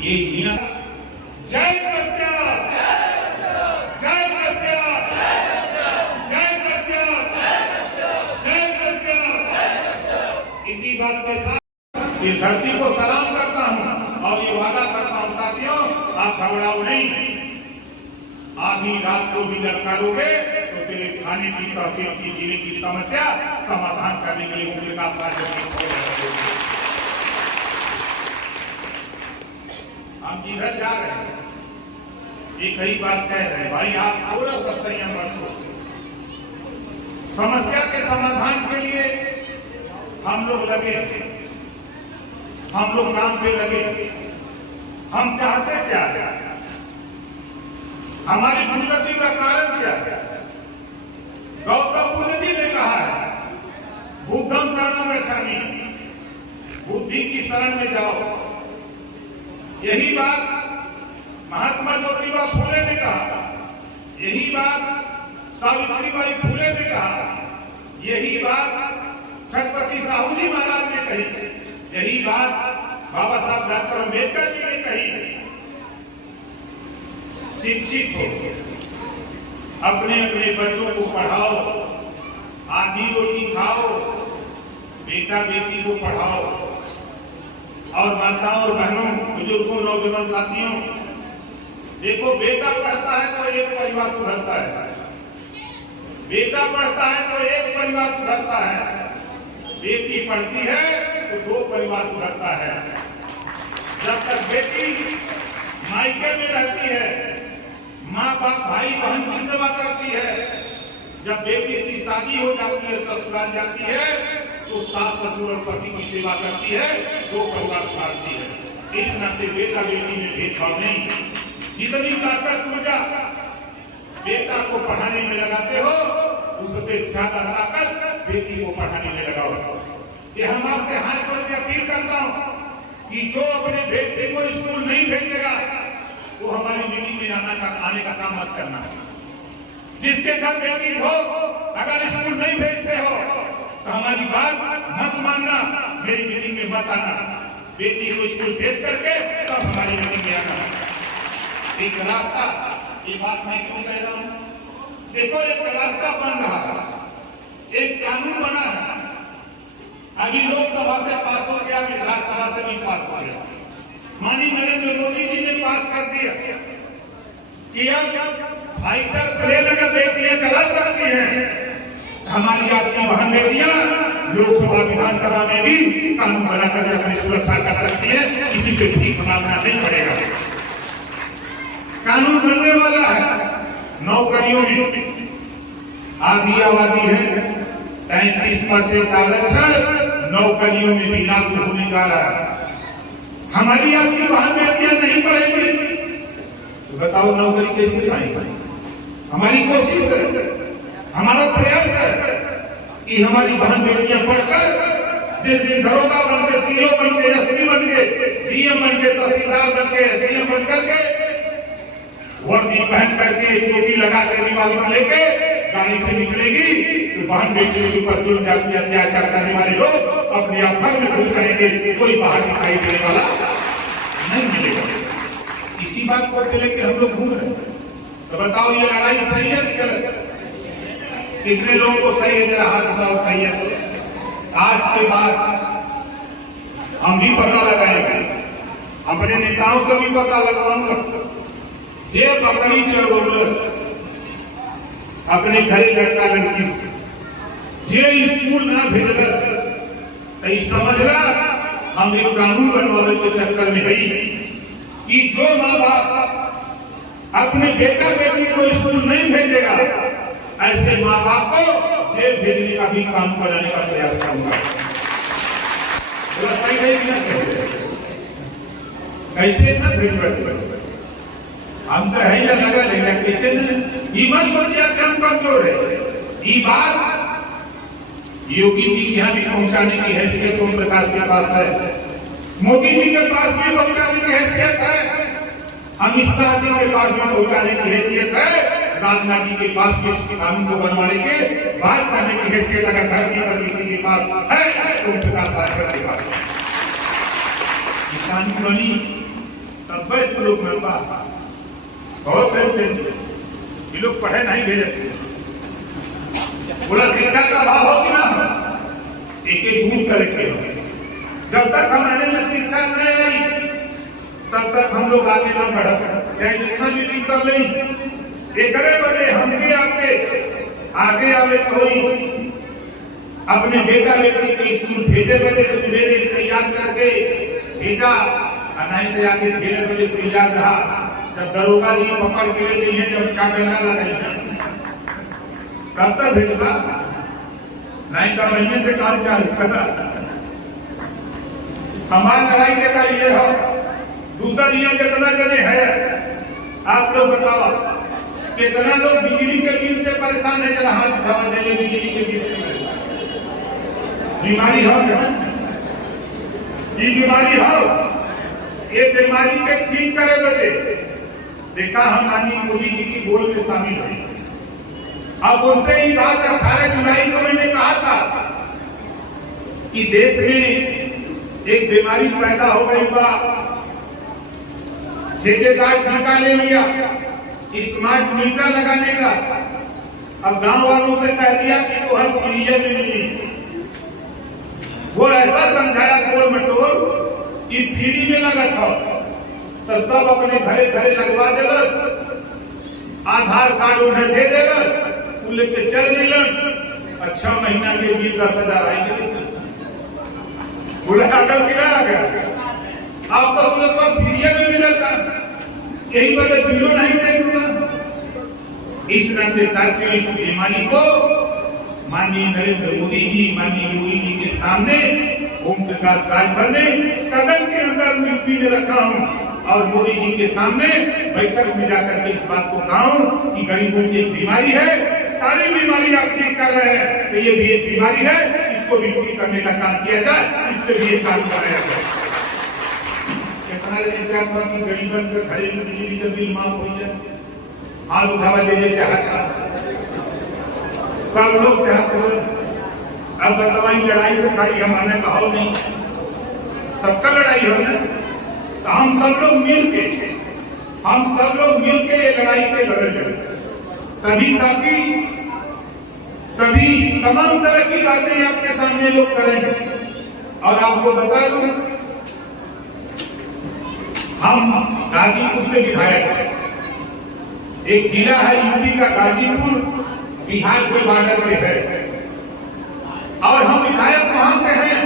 ये नियम। जय कस्या, जय कस्या, जय कस्या, जय कस्या। इसी बात के साथ इस धरती को सलाम करता हूं और ये वादा करता हूं साथियों, आप घबराओ नहीं। आधी रात को भी ललकारोगे तो तेरे खाने की, तहसील की, जीने की समस्या समाधान करने के लिए उनके पास हम जिधर जा रहे हैं एक ही बात कह रहे हैं, भाई आप थोड़ा सा संयम रखो। समस्या के समाधान के लिए हम लोग लगे, हम लोग काम पे लगे। हम चाहते क्या है, हमारी दुर्गति का कारण क्या है? गौतम बुद्ध जी ने कहा है, बुद्धम शरणम गच्छामि, बुद्धि की शरण में जाओ। यही बात महात्मा ज्योतिबा फूले ने कहा, यही बात सावित्रीबाई फूले ने कहा, यही बात छत्रपति साहू जी महाराज ने कही, यही बात बाबा साहब डॉक्टर अम्बेडकर जी ने कही। शिक्षित हो, अपने अपने बच्चों को पढ़ाओ, आधी रोटी खाओ, बेटा बेटी को पढ़ाओ। और माताओं और बहनों, बुजुर्गों, नौजवान साथियों, देखो बेटा पढ़ता है तो एक परिवार सुधरता है, बेटा पढ़ता है तो एक परिवार सुधरता है, बेटी पढ़ती है तो दो परिवार सुधरता है। जब तक बेटी मायके में रहती है, माँ बाप भाई बहन की सेवा करती है, जब बेटी की शादी हो जाती है, ससुराल जाती है, तो सास ससुर और पति की सेवा करती है, दो परिवार सुधारती है। इस नाते बेटा बेटी में भेदभाव नहीं। जितनी ताकत ऊर्जा बेटा को पढ़ाने में लगाते हो, उससे ज्यादा ताकत बेटी को पढ़ाने में लगाओ। ये हम आपसे हाथ जोड़ के अपील करता हूँ कि जो अपने बेटे को स्कूल नहीं भेजेगा वो हमारी मीटिंग में आने का काम मत करना। जिसके घर बेटी हो, अगर स्कूल नहीं भेजते हो तो हमारी बात मत मानना, मेरी मीटिंग में मत आना। बेटी को स्कूल भेज करके तब हमारी मीटिंग में आना। एक रास्ता, ये बात मैं क्यों कह रहा हूँ, देखो एक रास्ता बन रहा है, एक कानून बना है, अभी लोकसभा से पास हो गया, अभी राज्यसभा से भी पास हो गया। माननीय नरेंद्र मोदी जी ने पास कर दिया कि अब फाइटर प्लेन अगर बेटियां चला सकती हैं, हमारी आपकी बहन बेटियां लोकसभा विधानसभा में भी कानून बनाकर अपनी सुरक्षा कर सकती है, किसी से भीख मांगना नहीं पड़ेगा। कानून बनने वाला है। नौकरियों में आधी आबादी है, 33% आरक्षण नौकरियों में भी लागू होने जा रहा है। हमारी आपकी बहन बेटियां नहीं पढ़ेंगी तो बताओ नौकरी कैसे पाएंगे? हमारी कोशिश है, हमारा प्रयास है कि हमारी बहन बेटियां पढ़कर जिस दिन दरोगा बन के, सीओ बन के, एसपी बन के, डीएम बन के, तहसीलदार बन के, डीएम बन करके, वर्दी पहन करके, टोपी लगा के, रिवॉल्वर लेके गाड़ी से निकलेगी तो बहन बेटियों के ऊपर जुल्म जाति अत्याचार करने वाले लोग अपने आप घर में घुस जाएंगे, कोई बाहर दिखाई देने वाला नहीं मिलेगा। इसी बात को लेके हम लोग घूम रहे हैं। तो बताओ ये लड़ाई सही है कि गलत? कितने लोगों को सही है? जरा हाथ उठाओ, सही है। आज के बाद हम भी पता लगाएंगे, अपने नेताओं से भी पता लगवाऊंगा। जे बकरी चढ़ अपने घरे लड़का लड़की से, जे स्कूल ना भेजलस, कहीं समझला हम एक कानून बनवाने के चक्कर में गई कि जो माँ बाप अपने बेटा बेटी को स्कूल नहीं भेजेगा, ऐसे माँ बाप को जेल भेजने का भी कानून बनाने का प्रयास करूंगा। सही है कि ना सही? कैसे ना भेज हम तो है लगा लेगा, कैसे न मत सोचिए कि हम कमजोर है। ये बात योगी जी के यहाँ भी पहुंचाने की हैसियत ओम प्रकाश के पास है, मोदी जी के पास भी पहुंचाने की हैसियत है, अमित शाह जी के पास भी पहुंचाने की हैसियत है, राजनाथ जी के पास भी इस कानून को बनवाने के बात करने की हैसियत अगर धरती पर किसी के पास है तो ओम प्रकाश राजकर के पास है। कानून बनी तब तू लोग मनवा बहुत ये लोग पढ़े नहीं भेजे। बोला शिक्षा का भाव हो कि ना हो, एक एक दूर करके जब तक हमारे में शिक्षा नहीं आई तब तक हम लोग आगे ना बढ़, चाहे जितना भी टीम कर लें एक बजे हमके आपके आगे आवे कोई अपने बेटा बेटी को स्कूल भेजे बजे सवेरे तैयार करके भेजा, नहीं तो आके 6 बजे तैयार रहा। जब दरोगा जी पकड़ के ले गई है, जब चाटंगा लगाई तब तक भेजवा, नहीं तो महीने से काम चालू करना। हमारी लड़ाई देखा ये हो। दूसरा ये जितना जने है आप लोग बताओ कितना लोग बिजली के बिल से परेशान है, जरा हाथ उठावा दे बिजली के बिल से बीमारी हो, ये बीमारी हो, ये बीमारी के ठीक करे बजे देखा हम माननीय मोदी जी की गोल में शामिल है। अब उनसे ये बात 18 जुलाई को मैंने कहा था कि देश में एक बीमारी पैदा हो गई बा, ठेकेदार ठेका ले लिया स्मार्ट मीटर लगाने का। अब गांव वालों से कह दिया कि वो हम फ्री में मिली, वो ऐसा समझाया गोल मटोल कि फ्री में लगा था, तो सब अपने घरे घरे लगवा देलस, आधार कार्ड उन्हें दे देलस, लेके चल मिलन। अच्छा महीना के बिल 10,000 आई, बोला गिरा आ गया। आप तो सुरत फ्री में मिला था, यही वजह बिलो नहीं देखूंगा। इस नाते साथियों इस बीमारी को माननीय नरेंद्र मोदी जी, माननीय योगी जी के सामने ओम प्रकाश राजभर ने सदन के अंदर यूपी में रखा हूँ और मोदी जी के सामने बैठक में जाकर के इस बात को कहा हूँ कि गरीबों की एक बीमारी है, सारी बीमारी आप ठीक कर रहे हैं, तो ये भी एक बीमारी है, इसको भी ठीक करने का काम किया जाए, इस पर भी एक काम कराया जाए। कितना लेने चाहता कि गरीबन का घरेलू बिजली का बिल माफ हो जाए, हाथ उठावा दे चाहता सब लोग चाहते हैं। अब बताइए लड़ाई तो खाली हमारे का हो नहीं, सबका लड़ाई हो ना, तो हम सब लोग मिल के ये लड़ाई पे लड़े जाए, तभी साथी तभी तमाम तरह की बातें आपके सामने लोग करेंगे। और आपको बता दूं हम गाजीपुर से विधायक हैं, एक जिला है यूपी का गाजीपुर, बिहार के बॉर्डर पे है, और हम विधायक वहां से हैं।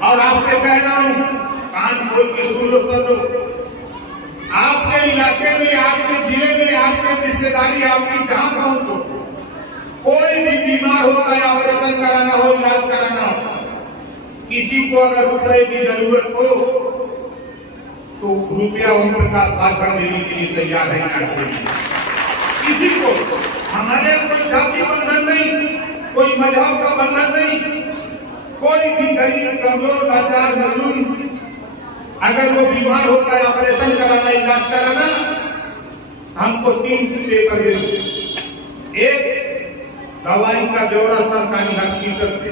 और आपसे कह रहा हूं, कान खोल के सुन लो सब लोग, आपके इलाके में, आपके जिले में, आपके रिश्तेदारी आपकी जहां पहुंचो, कोई भी बीमार होता है, ऑपरेशन कराना हो, इलाज कराना हो, किसी को अगर रुपए की जरूरत हो तो रुपया ओम प्रकाश राजभर देने के लिए तैयार रहना चाहिए। किसी को, हमारे कोई जाति बंधन नहीं, कोई मजहब का बंधन नहीं, कोई भी गरीब कमजोर लाचार मजलूम अगर वो बीमार होता है, ऑपरेशन कराना, इलाज कराना, हमको 3 पेपर दे दो। एक दवाई का ब्यौरा सरकारी हॉस्पिटल से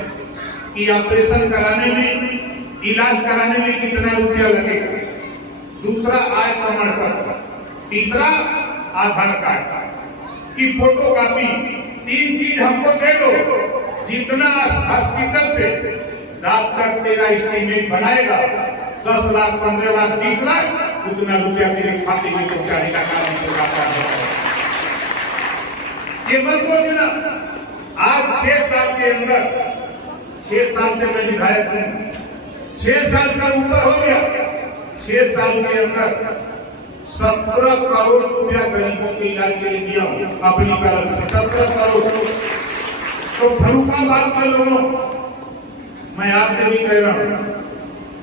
कि ऑपरेशन कराने में, इलाज कराने में कितना रुपया लगेगा, दूसरा आय प्रमाण पत्र, तीसरा आधार कार्ड की फोटो कॉपी, 3 चीज हमको दे दो। जितना हॉस्पिटल से डॉक्टर तेरा एस्टीमेट बनाएगा 10 लाख, 15 लाख, 20 लाख, उतना रुपया तेरे खाते में पहुंचाने का काम है। ये मत सोचना आज 6 साल के अंदर, 6 साल से मैं विधायक हूं, 6 साल का ऊपर हो गया, 6 साल के अंदर 17 करोड़ रुपया गरीबों के इलाज के लिए दिया अपनी तरफ से, 17 करोड़। तो फर्रुखाबाद के लोगों, मैं आपसे भी कह रहा हूं,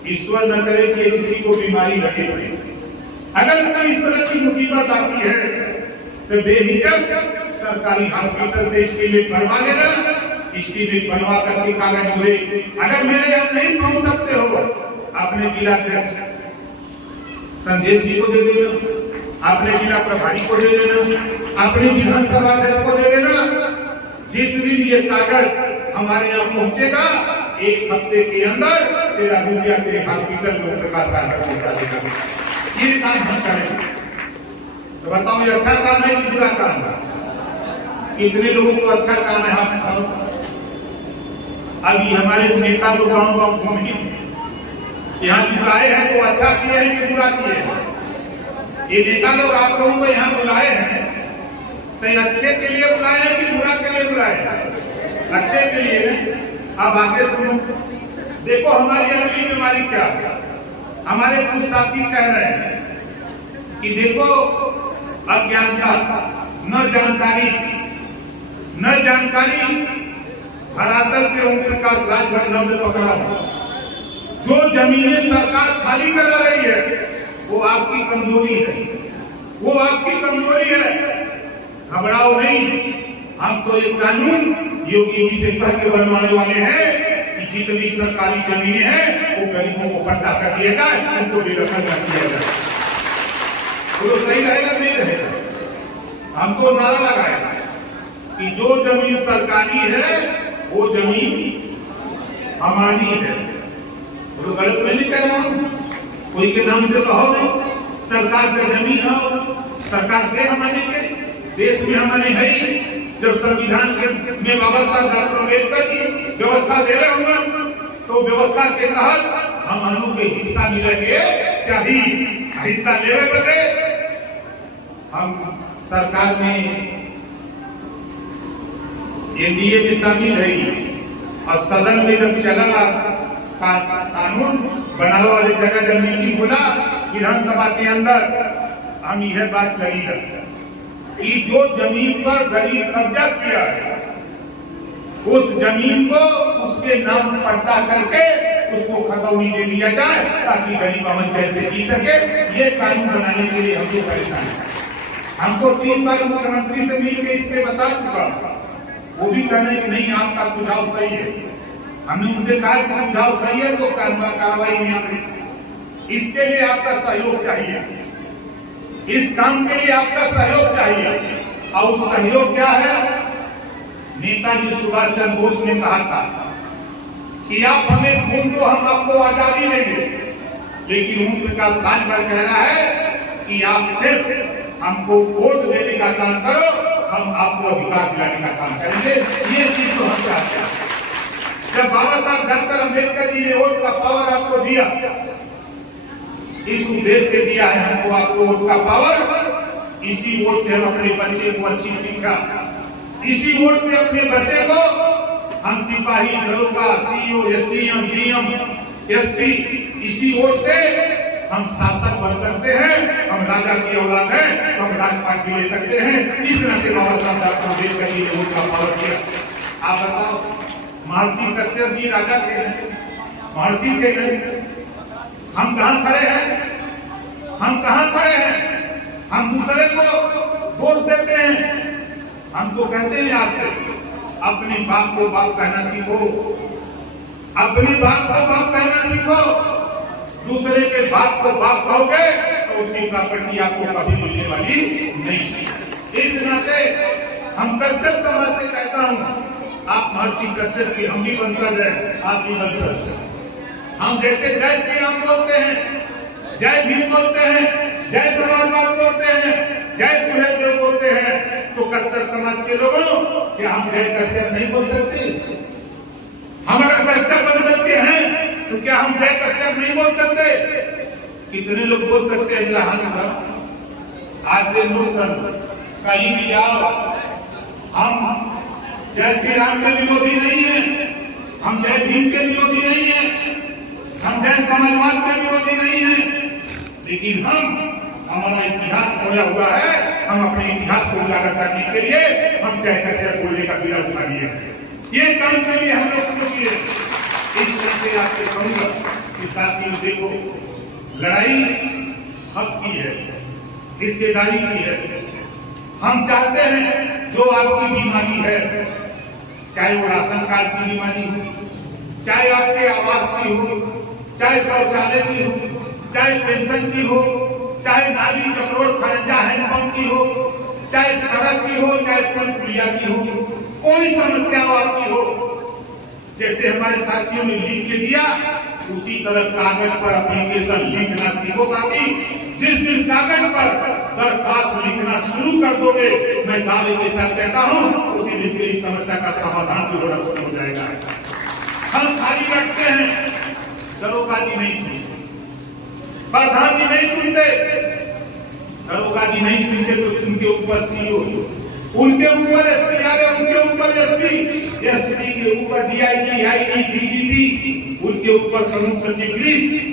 ईश्वर न करे कि किसी को बीमारी लगे, अगर कोई इस तरह की मुसीबत आती है तो बेहिचक सरकारी हॉस्पिटल से एस्टीमेट बनवा लेना, एस्टीमेट बनवा करके कागज पूरे, अगर मेरे यहाँ नहीं पहुंच सकते हो, अपने जिला अध्यक्ष संजय जी को दे देना, अपने जिला प्रभारी को दे देना, अपने विधानसभा अध्यक्ष को दे देना। जिस दिन ये कागज हमारे यहाँ पहुंचेगा, 1 हफ्ते के अंदर तेरा रुपया तेरे हॉस्पिटल में प्रकाश पहुंचा देगा। ये काम हम करेंगे। तो बताओ ये अच्छा काम है कि बुरा काम है? कितने लोगों को अच्छा काम है? हाथ उठाओ। अभी हमारे नेता लोग गाँव गाँव घूमे, यहाँ बुलाए हैं तो अच्छा किए हैं कि बुरा किए हैं? ये नेता लोग आप लोगों को यहाँ बुलाए हैं तो अच्छे के लिए बुलाए हैं कि बुरा के लिए बुलाए हैं? अच्छे के लिए। अब आगे सुनो, देखो हमारी अगली बीमारी क्या है। हमारे कुछ साथी कह रहे हैं कि देखो अज्ञानता, न जानकारी धरातल पे ओम प्रकाश राजभर में पकड़ा। जो जमीनें सरकार खाली करा रही है वो आपकी कमजोरी है, वो आपकी कमजोरी है। घबराओ नहीं, हम तो ये कानून योगी जी से कह के बनवाने वाले हैं कि जितनी सरकारी जमीनें हैं वो गरीबों को पट्टा कर दिया जाए, उनको बेदखल कर दिया जाए। तो सही रहेगा नहीं रहेगा? हम तो नारा लगाएगा कि जो जमीन सरकारी है वो जमीन हमारी है। तो गलत नहीं कह रहा हूं, कोई के नाम से कहो नहीं। सरकार का जमीन हो, सरकार के हमारे के देश में हमारे है ही। जब संविधान के में बाबा साहब डॉक्टर अम्बेडकर जी व्यवस्था दे रहे होंगे तो व्यवस्था के तहत हम के हिस्सा मिले के चाहिए। हिस्सा लेवे बदे हम सरकार में एनडीए में शामिल है और सदन में जब चला कानून बनाने वाले जगह जब मीटिंग होला विधानसभा के अंदर, हम यह बात लगी है कि जो जमीन पर गरीब कब्जा किया है उस जमीन को उसके नाम पट्टा करके उसको खतौनी दे दिया जाए ताकि गरीब अमन चैन से जी सके। ये कानून बनाने के लिए हम लोग परेशान हैं। हमको 3 बार मुख्यमंत्री से मिलकर इस पे बता चुका, वो भी कह रहे हैं कि नहीं आपका सुझाव सही है। हमने उनसे कहा कि सुझाव सही है तो कार्रवाई में आप इसके लिए आपका सहयोग चाहिए, इस काम के लिए आपका सहयोग चाहिए। और उस सहयोग क्या है? नेताजी सुभाष चंद्र बोस ने कहा था कि आप हमें खून दो हम आपको आजादी देंगे, लेकिन ओम प्रकाश राजभर कह रहा है कि आप सिर्फ हमको वोट देने का काम करो, हम आपको अधिकार दिलाने का काम करेंगे। ये चीज तो हम चाहते हैं। जब बाबा साहब डॉक्टर अम्बेडकर जी ने वोट का पावर आपको दिया, इस उद्देश्य से दिया है हमको आपको वोट का पावर। इसी वोट से हम अपने बच्चे को अच्छी शिक्षा, इसी वोट से अपने बच्चे को हम सिपाही, दरोगा, सीईओ, एसडीएम, डीएम, एसपी, इसी वोट से हम शासक बन सकते हैं। हम राजा की औलाद हैं तो हम राजपाट भी ले सकते हैं। इस तरह से बाबा साहब डॉक्टर अम्बेडकर जी ने वोट का पावर किया। आप बताओ, महर्षि कश्यप जी राजा थे, महर्षि थे नहीं? हम कहां खड़े हैं? हम कहां खड़े हैं? हम दूसरे को दोष देते हैं। हम तो कहते हैं आपसे अपने बाप को बाप कहना सीखो, अपने बाप को बाप कहना सीखो। दूसरे के बाप को बाप कहोगे तो उसकी प्रॉपर्टी आपको कभी मिलने वाली नहीं। इस नाते हम कश्यप समाज से कहता हूं, आप महर्षि कश्यप की हम भी वंशज हैं, आप भी वंशज। हम जैसे जय श्री राम बोलते हैं, जय भीम बोलते हैं, जय समाजवाद बोलते हैं, जय सुहेलदेव बोलते हैं, तो कश्यप समाज के लोगों क्या हम जय कश्यप नहीं बोल सकते? हम अगर कश्यप वंशज के हैं तो क्या हम जय कश्यप नहीं बोल सकते? कितने लोग बोल सकते हैं? जरा हाथ उठाओ, आज से नोट कर, कहीं भी जाओ। हम जय श्री राम के विरोधी नहीं है, हम जय भीम के विरोधी नहीं है, हम जय समाजवाद के विरोधी नहीं है, लेकिन हमारा इतिहास खोया हुआ है। हम अपने इतिहास को उजागर करने के लिए हम जय कश्यप बोलने का बीड़ा उठा लिए। ये काम के लिए हम लोग शुरू किए। इस तरह से आपसे कहूंगा कि साथियों देखो, लड़ाई हक की है, हिस्सेदारी की है। हम चाहते हैं जो आपकी बीमारी है, चाहे वो राशन कार्ड की बीमारी हो, चाहे आपके आवास की हो, चाहे शौचालय की हो, चाहे पेंशन की हो, चाहे नाली चक्रोड़ खड़ंजा हैंडपंप की हो, चाहे सड़क की हो, चाहे पुल पुलिया की हो, कोई समस्या आपकी हो, जैसे हमारे साथियों ने लिख के दिया उसी तरह कागज पर एप्लीकेशन लिखना सीखो साथी। जिस दिन कागज पर दरखास्त लिखना शुरू कर दोगे, मैं दावे के साथ कहता हूं, उसी दिन तेरी समस्या का समाधान भी होना शुरू हो जाएगा। हम खाली रखते हैं, दरोगा जी नहीं सुनते, प्रधान जी नहीं सुनते, दरोगा जी नहीं सुनते तो उनके ऊपर सीओ, उनके ऊपर एसपी, उनके ऊपर एसपी के ऊपर डीआईजी, आईजी, डीजीपी, उनके ऊपर प्रमुख सचिव,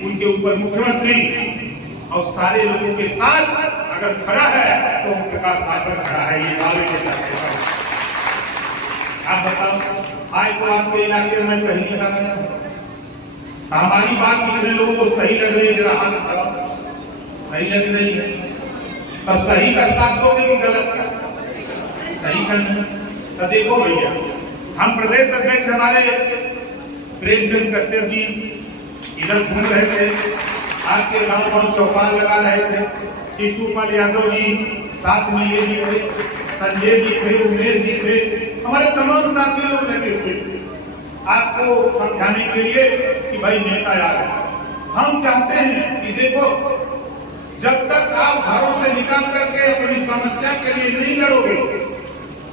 उनके ऊपर मुख्यमंत्री, और सारे लोगों के साथ अगर खड़ा है तो ओम प्रकाश राजभर खड़ा है। ये दावे के साथ आप बताओ, आज तो आपके इलाके में पहली बार आया, हमारी बात कितने लोगों को सही लग रही है? जरा हाथ उठाओ। सही लग रही है तो सही का साथ दोगे कि गलत का? सही का नहीं। तो देखो भैया, हम प्रदेश अध्यक्ष हमारे प्रेमचंद कश्यप जी इधर घूम रहे थे, आपके गांव पर चौपाल लगा रहे थे, शिशुपाल यादव जी साथ में, ये भी थे, संजय जी थे, उमेश जी थे, हमारे तमाम साथी लोग लगे हुए थे आपको समझाने के लिए कि भाई नेता याद है। हम चाहते हैं कि देखो, जब तक आप घरों से निकल करके अपनी समस्या के लिए नहीं लड़ोगे,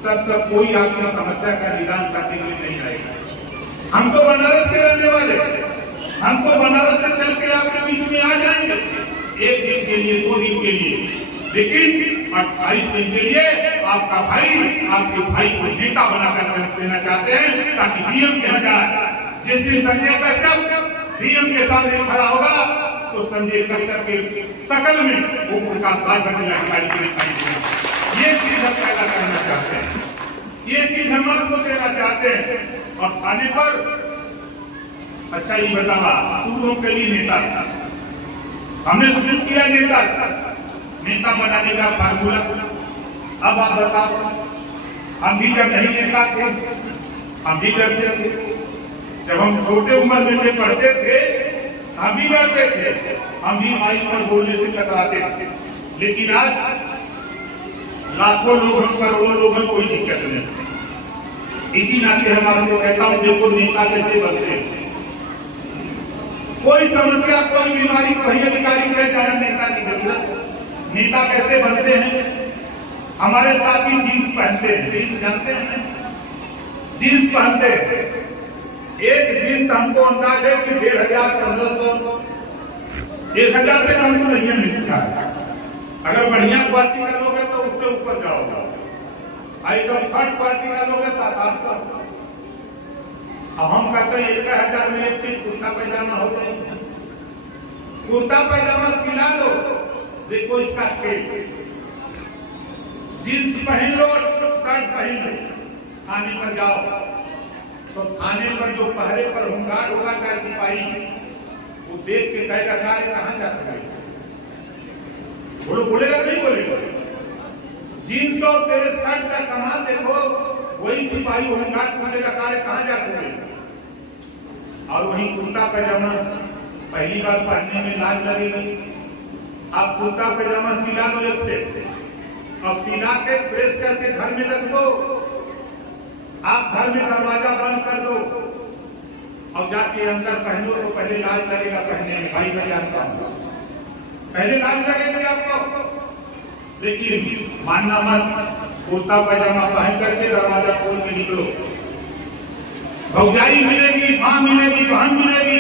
तब तक कोई आपकी समस्या का निदान करने के लिए नहीं आएगा। हम तो बनारस के रहने वाले, हम तो बनारस से चल के आपके बीच में आ जाएंगे, एक दिन के लिए, 2 दिन के लिए, लेकिन 28 दिन के लिए आपका भाई, आपके भाई को नेता बनाकर देना चाहते हैं, ताकि डीएम कहा जाए। जिस दिन संजय कश्यप डीएम के सामने खड़ा होगा, तो संजय कश्यप के शकल में ओम प्रकाश राजभर की अधिकारी दिखाई। ये चीज हम पैदा करना चाहते हैं, ये चीज हम आपको देना चाहते हैं। और थाने पर अच्छा ये बतावा, शुरू हम कभी नेता था, हमने शुरू किया नेता था, नेता बनाने का फार्मूला। अब आप बताओ, हम भी जब नहीं नेता थे, हम भी डरते थे। जब हम छोटे उम्र में पढ़ते थे, हम भी डरते थे, हम भी माइक पर बोलने से कतराते थे। लेकिन आज लाखों लोग हम, करोड़ों लोग हैं, कोई दिक्कत नहीं। इसी नाते हम आपसे कहता हूं, देखो नेता कैसे बनते हैं। कोई समस्या, कोई बीमारी, कोई अधिकारी कह जाए नेता की जरूरत। नेता कैसे बनते हैं? हमारे साथी जीन्स पहनते हैं, जीन्स जानते हैं, जीन्स पहनते हैं। एक जीन्स हमको अंदाज है कि 1500, 1500, 1000 से कम तो नहीं मिलता है। अगर बढ़िया क्वालिटी का लोग है तो उससे ऊपर जाओगे, आइटम थर्ड क्वालिटी का लोग है 700-800। हम कहते हैं 1000 में एक चीज कुर्ता पैजामा हो जाए, कुर्ता पैजामा सिला दो। देखो इसका खेल, जींस पहन लो और शर्ट पहन लो, थाने पर जाओ तो थाने पर जो पहरे पर होमगार्ड होगा चाहे सिपाही, वो देख के कहेगा सारे कहां जाते हैं, बोलो, बोलेगा नहीं बोलेगा? जींस और तेरे शर्ट का कमाल देखो, वही सिपाही होमगार्ड पूछेगा सारे कहां जाते हैं। और वही कुर्ता पैजामा पहली बार पहनने में लाज लगेगी। आप कुर्ता पैजामा सिला दो एक से, और सिला के प्रेस करके घर में रख दो, आप घर में दरवाजा बंद कर दो और जाके अंदर पहनो, तो पहले लाज लगेगा पहनने में, भाई मैं जानता हूं, पहले लाज लगेगा आपको। लेकिन मानना मत, कुर्ता पैजामा पहन करके दरवाजा खोल के निकलो, भौजाई मिलेगी, मां मिलेगी, बहन मिलेगी,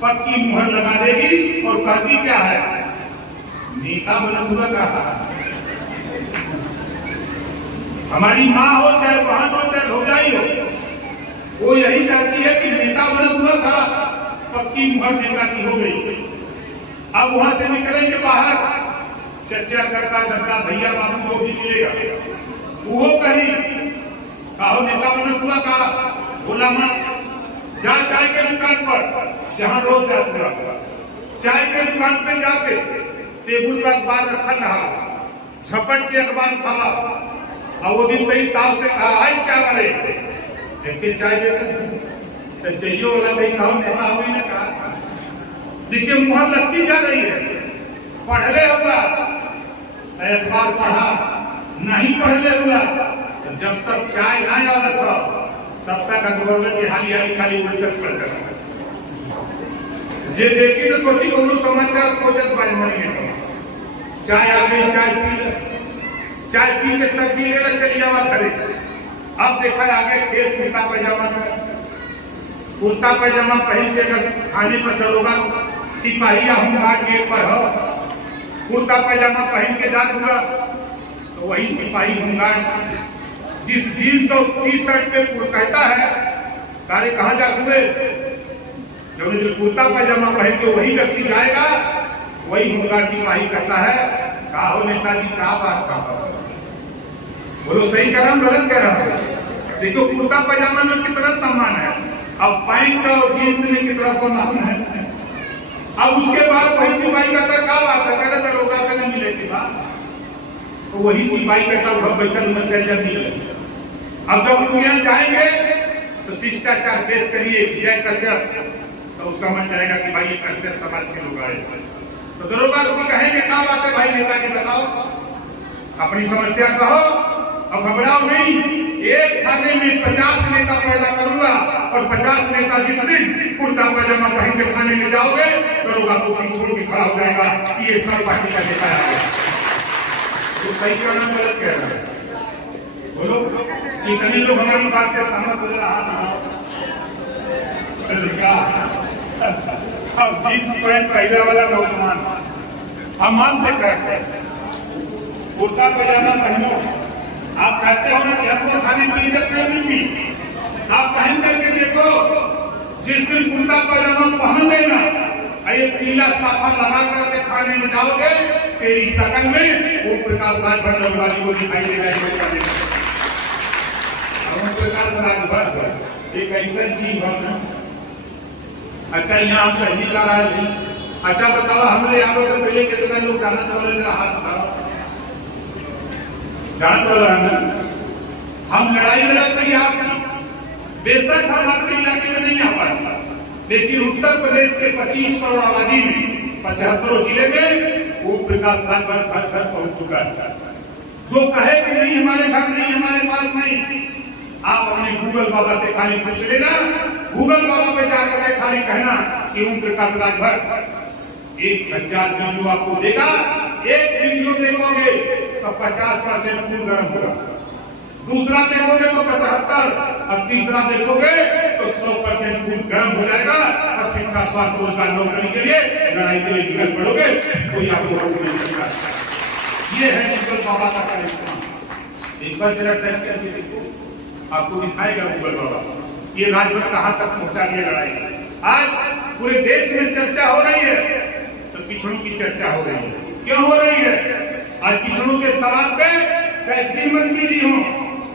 पक्की मुहर लगा देगी और कहती क्या है, नेता बना हुआ कहा। हमारी माँ हो चाहे बहन हो चाहे भौजाई हो, वो यही कहती है कि नेता बना हुआ था, पक्की मुहर नेता की हो गई। अब वहां से निकलेंगे बाहर, चचा काका दादा भैया बाबू जो भी मिलेगा वो कहीं कहो नेता बना हुआ कहा, बोला मत जा चाय के दुकान पर, जहां रोज जाता हुआ चाय के दुकान पे जाके टेबल पर अखबार रखा रहा, झपट के अखबार खावा, और वो दिन कहीं ताव से कहा आई क्या करे, एक चाय देते तो चाहिए वाला भाई कहो नेता हुई ने कहा। देखिए मुहर लगती जा रही है, पढ़ले हुआ अखबार पढ़ा, नहीं पढ़ले हुआ तो जब तक चाय ना याद था तब तक अखबार के हाली हाली खाली उल्टत पढ़ता। जे देखी तो सोची कोनो समाचार खोजत बाय मरी में चाय आ गई, चाय पी के सब पी ले चली आवा करे। अब देखा आगे फिर कुर्ता पैजामा पहन के अगर थाने पर दरोगा सिपाही होमगार्ड गेट पर हो, कुर्ता पैजामा पहन के जात हुआ तो वही सिपाही होमगार्ड जिस जीन्स और टी शर्ट पे कहता है तारे कहाँ जाते हुए, जो कुर्ता पैजामा पहन के वही व्यक्ति जाएगा, वही होमगार्ड सिपाही कहता है का हो नेताजी क्या बात का बोलो, सही कर रहा हूं गलत कह रहा हूं? देखो कुर्ता पैजामा में कितना सम्मान है, अब पैंट और जींस में कितना सम्मान है। अब उसके बाद वही सिपाही कहता क्या बात है, कहता दरोगा से नहीं मिले थी बात, तो वही सिपाही कहता घर बैठल में चल जा मिले। अब जब उनके यहाँ जाएंगे तो शिष्टाचार पेश करिए जय कश्यप, तो समझ जाएगा कि भाई ये कश्यप समाज के लोग आए। तो दरोगा को कहेंगे क्या बात है भाई नेताजी बताओ, अपनी समस्या कहो और घबराओ नहीं, एक थाने में 50 नेता पैदा करूंगा और 50 नेता जिस दिन कुर्ता पैजामा पहन के थाने में जाओगे, दरोगा को छोड़ के खड़ा हो जाएगा कि ये सब पार्टी का नेता है। तो सही कहना गलत कह रहा है, बोलो कितने लोग हमारी बात से सहमत हो रहा अब जींस पैंट पहले वाला नौजवान हम मान से कहते हैं कुर्ता पैजामा पहनो, आप कहते हो ना कि हमको थाने में इज्जत नहीं मिलती, आप पहन करके देखो, जिस दिन कुर्ता पैजामा पहन लेना ये पीला साफा लगा करके थाने में जाओगे, तेरी शकल में ओम प्रकाश राजभर को दिखाई देगा। ओम प्रकाश राजभर एक ऐसा जीव है। अच्छा यहाँ आप पहली बार आए नहीं, अच्छा बताओ हमने यहाँ तो पहले कितने लोग जानत वाले जरा हाथ उठाओ, जानत वाला हम लड़ाई लड़ते ही आप, बेशक हम आपके इलाके में नहीं आ पाते, लेकिन उत्तर प्रदेश के 25 करोड़ आबादी में 75 जिले में ओम प्रकाश राजभर घर घर पहुंच चुका है। जो कहे कि नहीं हमारे घर नहीं, हमारे पास नहीं, आप अपने गूगल बाबा से खाली पूछ लेना, गूगल बाबा पे जाकर के खाली कहना कि ओम प्रकाश राजभर 1000 वीडियो आपको देगा, एक वीडियो देखोगे तो 50% खून गर्म होगा, दूसरा देखोगे तो 75 और तीसरा देखोगे तो 100% खून गर्म हो जाएगा और शिक्षा स्वास्थ्य रोजगार नौकरी के लिए लड़ाई के लिए निकल पड़ोगे, कोई आपको रोक नहीं सकता। ये है गूगल बाबा का करिश्मा। एक बार जरा टच करके देखो, आपको दिखाएगा गूगल बाबा ये राजभर कहां तक पहुंचा दिया लड़ाई। आज पूरे देश में चर्चा हो रही है तो पिछड़ों की चर्चा हो रही है, क्यों हो रही है? आज पिछड़ों के सवाल पे चाहे गृह मंत्री जी हो,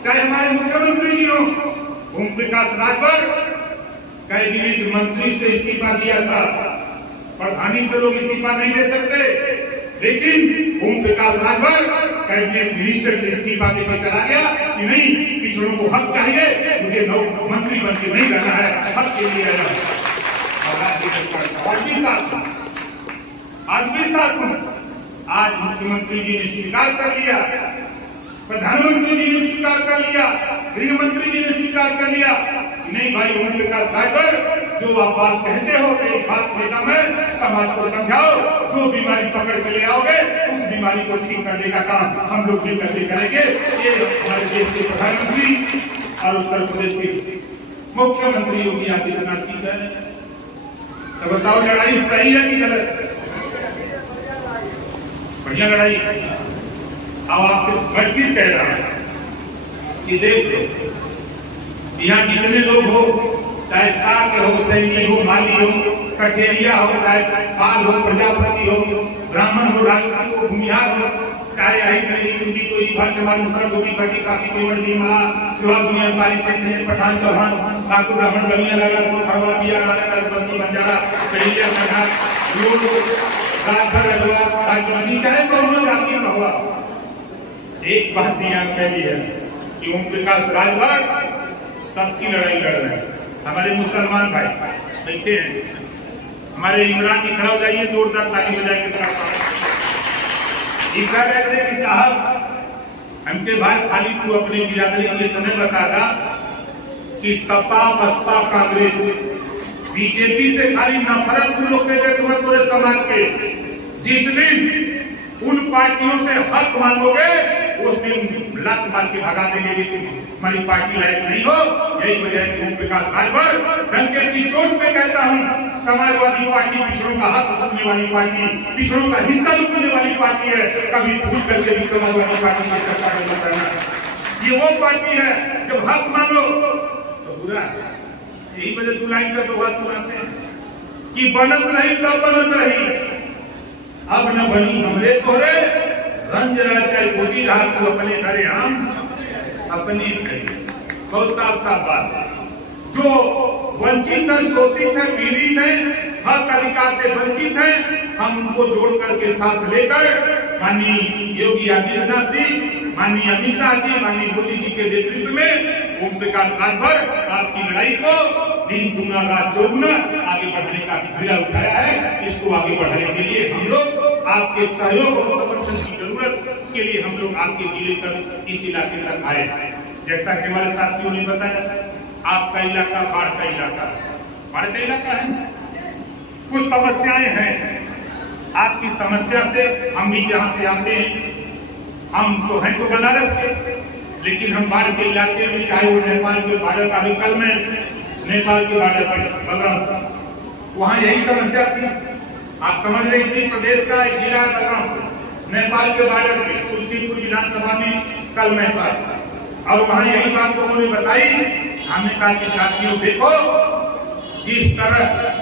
चाहे हमारे मुख्यमंत्री जी हो, ओम प्रकाश राजभर कैबिनेट मंत्री से इस्तीफा दिया था, प्रधानी से लोग इस्तीफा नहीं दे सकते, लेकिन ओम प्रकाश राजभर कैबिनेट मिनिस्टर से इस्तीफा देकर चला गया कि नहीं पिछड़ों को हक चाहिए, मुझे मंत्री बन के नहीं रहना है, हक के लिए रहना। 8 साल आज मुख्यमंत्री जी ने स्वीकार कर लिया, प्रधानमंत्री जी ने स्वीकार कर लिया, गृह मंत्री जी ने स्वीकार कर लिया कि नहीं भाई ओम प्रकाश राजभर जो आप बात कहते हो मेरी बात लेना मैं समाज को समझाओ, जो बीमारी पकड़ के ले आओगे उस बीमारी को ठीक करने का काम हम लोग मिलकर के करेंगे। ये हमारे देश के प्रधानमंत्री और उत्तर प्रदेश के मुख्यमंत्री योगी आदित्यनाथ जी है। तो बताओ लड़ाई सही है कि गलत? बढ़िया लड़ाई। अब आपसे बढ़कर कह रहा है कि देख लो यहाँ जितने लोग हो, चाहे साग हो, सैनी हो, माली हो, कठेरिया हो, चाहे पाल हो, प्रजापति हो, ब्राह्मण हो, राजपूत हो, भूमिहार हो, चाहे आई करेगी टूटी कोई भाग जवान मुसर धोबी भट्टी काशी केवल बीमा युवा दुनिया सारी सेक्शन पठान चौहान ठाकुर ब्राह्मण बनिया लाला को खरवा बिया लाला नरपति बंजारा पहले कथा लोग राजभर अजवा राजवंशी चाहे कौन जाति का हुआ। एक बात ध्यान कर ली है कि ओम प्रकाश राजभर सबकी लड़ाई लड़ रहे हैं। हमारे मुसलमान भाई बैठे हैं, हमारे इमरान जी खड़ा हो जाइए, जोरदार ताली बजाएंगे। कह रहे थे कि साहब हमके भाई खाली तू अपनी बिरादरी के लिए तुम्हें बता दा कि सपा बसपा कांग्रेस बीजेपी से खाली नफरत तू लोग के तुम्हारे समाज के। जिस दिन उन पार्टियों से हक मांगोगे उस दिन लात मार के भगा देंगे कि हमारी पार्टी लायक नहीं हो। यही वजह है कि ओम प्रकाश राजभर डंके की चोट पे कहता हूँ, समाजवादी पार्टी पिछड़ों का हक लूटने वाली पार्टी, पिछड़ों का हिस्सा लूटने वाली पार्टी है। कभी भूल करके भी समाजवादी पार्टी की चर्चा करना करना, ये वो पार्टी है जब हक मांगो तो बुरा है। यही वजह दो लाइन का दोहा सुनाते हैं कि बनत रही तब बनत रही, अब न बनी हमरे तोरे, रंज राजा खोजी रहा तू अपने घरे हम अपने घरे। बहुत साफ साफ बात। जो वंचित है, शोषित है, पीड़ित है, हक अधिकार से वंचित है, हम उनको जोड़ करके साथ लेकर माननीय योगी आदित्यनाथ जी, माननीय अमित शाह जी, माननीय मोदी जी के नेतृत्व में ओम प्रकाश राजभर आपकी लड़ाई को दिन दुगना रात चौगुना आगे बढ़ाने का बीड़ा उठाया है। इसको आगे बढ़ाने के लिए हम लोग आपके सहयोग और समर्थन की जरूरत के लिए हम लोग आपके जिले तक, इस इलाके तक आए। जैसा कि हमारे साथियों ने बताया, आपका इलाका बाढ़ का इलाका है, कुछ समस्याएं हैं। आपकी समस्या से हम भी जहां से आते हैं, हम तो हैं तो बनारस के, लेकिन हम बाढ़ के इलाके में, चाहे वो नेपाल के बॉर्डर का भी, कल में नेपाल के बॉर्डर पे बलराम, वहां यही समस्या थी। आप समझ रहे, इसी प्रदेश का एक जिला बलराम, नेपाल के बॉर्डर पे तुलसीपुर विधानसभा में कल मैं था, और वहां यही बात लोगों ने बताई। हमने कहा कि साथियों देखो, जिस तरह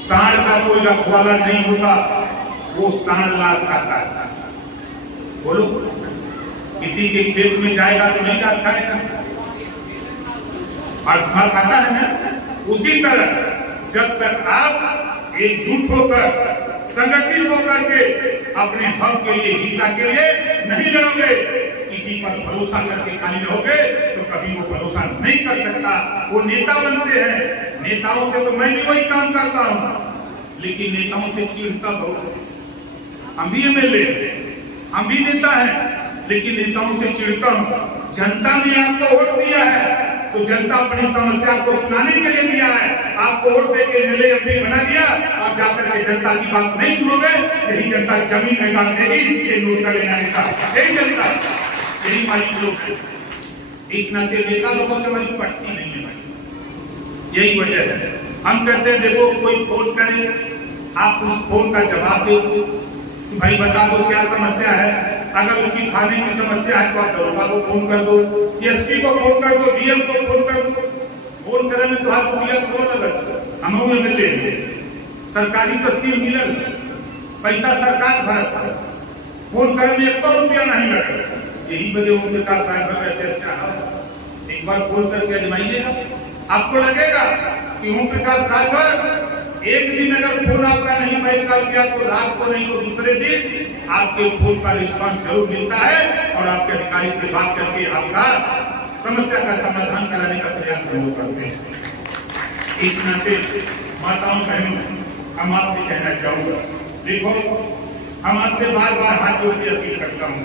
सांड का कोई रखवाला नहीं होता, वो सांड लात खाता है। बोलो, किसी के खेत में जाएगा तो नहीं लात खाएगा, और खाता है ना। उसी तरह जब तक आप एकजुट होकर, संगठित होकर के अपने हक के लिए, हिस्सा के लिए नहीं लड़ोगे, किसी पर भरोसा करके खाली रहोगे, तो कभी वो भरोसा नहीं कर सकता। वो नेता बनते हैं, नेताओं से तो मैं भी वही काम करता हूं, लेकिन नेताओं से चिढ़ता बहुत। हम भी एमएलए, हम भी नेता हैं, लेकिन नेताओं से चिढ़ता हूं। जनता ने आपको वोट दिया है, तो जनता अपनी समस्या को सुनाने के लिए दिया है। आपको वोट देके एमएलए एमपी बना दिया, आप जाकर के जनता की बात नहीं सुनोगे, यही जनता जमीन में गाड़ देगी, ये नोट का लेना नेता, यही जनता, यही मालिक लोग। इस नाते नेता लोगों से हमारी पटती नहीं है भाई, यही वजह है। हम कहते हैं देखो, कोई फोन करे, आप उस फोन का जवाब दो, भाई बता दो क्या समस्या है। अगर उसकी थाने की समस्या है तो आप दरोगा को फोन कर दो, एसपी को फोन कर दो, डीएम को फोन कर दो। फोन करे में तो हाथ रुपया क्यों लगत, हम एमएलए सरकारी तहसील मिलल, पैसा सरकार भरत, फोन करे में 1 रुपया नहीं लगता। यही वजह ओम प्रकाश राजभर का चर्चा है। एक बार फोन करके अजमाइएगा, आपको लगेगा कि ओम प्रकाश राजभर एक दिन अगर फोन आपका नहीं बैक कर दिया, तो रात को नहीं तो दूसरे दिन आपके फोन का रिस्पांस जरूर मिलता है, और आपके अधिकारी से बात करके आपका समस्या का समाधान कराने का प्रयास हम लोग करते हैं। इस नाते माताओं बहनों, हम आपसे कहना चाहूंगा, देखो हम आपसे बार बार हाथ जोड़ के अपील करता हूँ,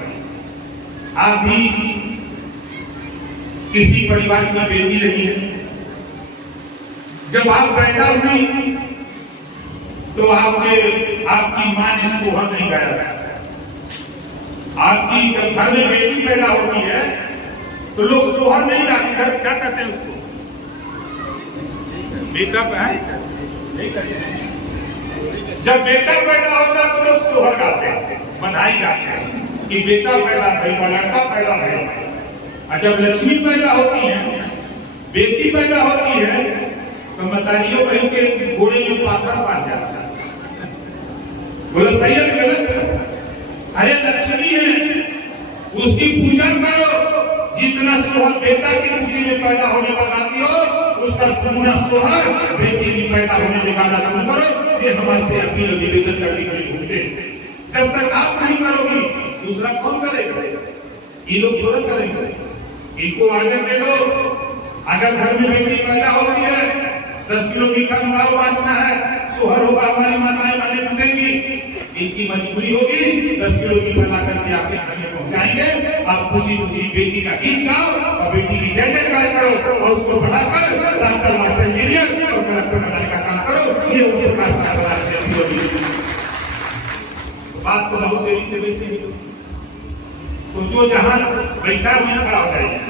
आप भी किसी परिवार की बेटी रही है। जब आप पैदा हुई तो आपकी मां ने सोहर नहीं गाया। आपकी जब घर में बेटी पैदा होती है तो लोग सोहर नहीं गाते हैं, क्या करते हैं उसको, बेटा नहीं करते। जब बेटा पैदा होता है तो लोग सोहर गाते हैं, बधाई गाते हैं कि बेटा पैदा भइल, लड़का पैदा भइल। और जब लक्ष्मी पैदा होती है, बेटी पैदा होती है, तो मतारियों बहन के घोड़े में पाथर बांध जाता है। बोलो सही है गलत? अरे लक्ष्मी है, उसकी पूजा करो। जितना सोहर बेटा की खुशी में पैदा होने पर गाती हो, उसका दुगुना सोहर बेटी की पैदा होने में गाना शुरू करो। ये हमारे अपील निवेदन करने के लिए घूमते। जब तक आप नहीं करोगी, दूसरा कौन करेगा? ये लोग थोड़ा करेंगे। इनको आगे दे दो। अगर घर में बेटी पैदा होती है, 10 किलो मीठा मंगाओ, बांटना है, सोहर होगा, हमारी माताएं माने टूटेंगी, इनकी मजबूरी होगी 10 किलो मीठा ला करके आपके घर में पहुंचाएंगे। आप खुशी खुशी बेटी का गीत गाओ और बेटी की जय जयकार करो, और उसको बढ़ाकर डॉक्टर, मास्टर, इंजीनियर से बैठे हैं, तो जो जहां बैठा वहीं खड़ा हो जाएगा।